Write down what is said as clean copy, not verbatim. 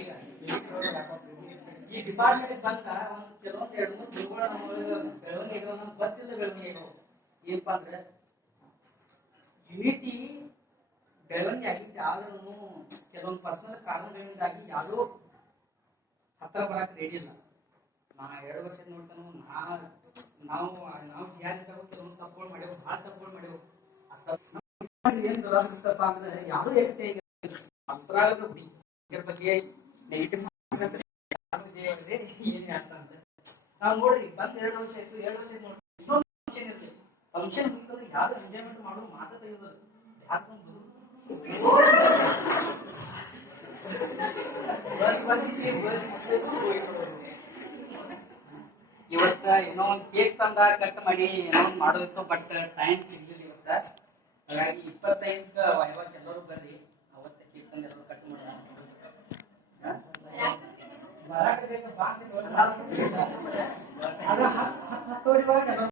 ಈಗ ಈ ಡಿಪಾರ್ಟ್ಮೆಂಟ್ ಬಂದ ಒಂದು ಕೆಲವೊಂದು 2-3 ತಿಳ್ಕೊಳ್ಳೋ ನಮ್ಮೊಳಗೆ ಬೆಳವಣಿಗೆ ನಮ್ಗೆ ಗೊತ್ತಿಲ್ಲ ಬೆಳವಣಿಗೆ ಏನಪ್ಪಾ ಅಂದ್ರೆ ಯುನಿಟಿ ಬೆಳವಣಿಗೆ ಆಗಿದ್ದೆ ಆದ್ರೂ ಕೆಲವೊಂದು ಪರ್ಸನಲ್ ಕಾರಣಗಳಿಂದಾಗಿ ಯಾರು ಹತ್ರ ಬರಕ್ ರೆಡಿ ಇಲ್ಲ. ನಾ 2 ವರ್ಷ ನೋಡ್ತಾನು ನಾವು ಜಿಯಾರಿದ್ದಾಗ ಕೆಲವೊಂದು ತಪ್ಪುಗಳು ಮಾಡೇವು, ಭಾಳ ತಪ್ಪುಗಳು ಮಾಡೇವು. ಏನ್ ದುರಾದೃಷ್ಟಪ್ಪ ಅಂದ್ರೆ ಯಾರು ಏಕತೆ ಇದ್ರ ಬಗ್ಗೆ ನೆಗೆಟಿವ್ ಏನ್ ಹೇಳ್ತಾರೆ ನಾವು ನೋಡ್ರಿ ಬಂದ್ 2 ವರ್ಷ ಆಯ್ತು, 2 ವರ್ಷ ನೋಡ್ರಿ ಇನ್ನೊಂದು ಫಂಕ್ಷನ್ ಇರ್ಲಿ, ಫಂಕ್ಷನ್ ಮುಗಿದ್ರೆ ಯಾರು ಎಂಜಾಯ್ಮೆಂಟ್ ಮಾಡೋ ಮಾತ ತೆಗೆದ್ರು ಇವತ್ತ ಏನೋ ಒಂದ್ ಕೇಕ್ ತಂದ ಕಟ್ ಮಾಡಿ ಏನೋ ಒಂದ್ ಮಾಡೋದಿತ್ತು, ಬಟ್ ಟೈಮ್ ಸಿಗ್ಲಿಲ್ಲ ಇವತ್ತ. ಹಾಗಾಗಿ 25ಕ್ಕೆ ಯಾವತ್ತು ಎಲ್ಲರೂ ಬರ್ರಿ, ಅವತ್ತ ಕೇಕ್ ತಂದ ಎಲ್ಲರೂ ಕಟ್ ಮಾಡೋಣ. ಬರಾಕ ಬೇಕಾ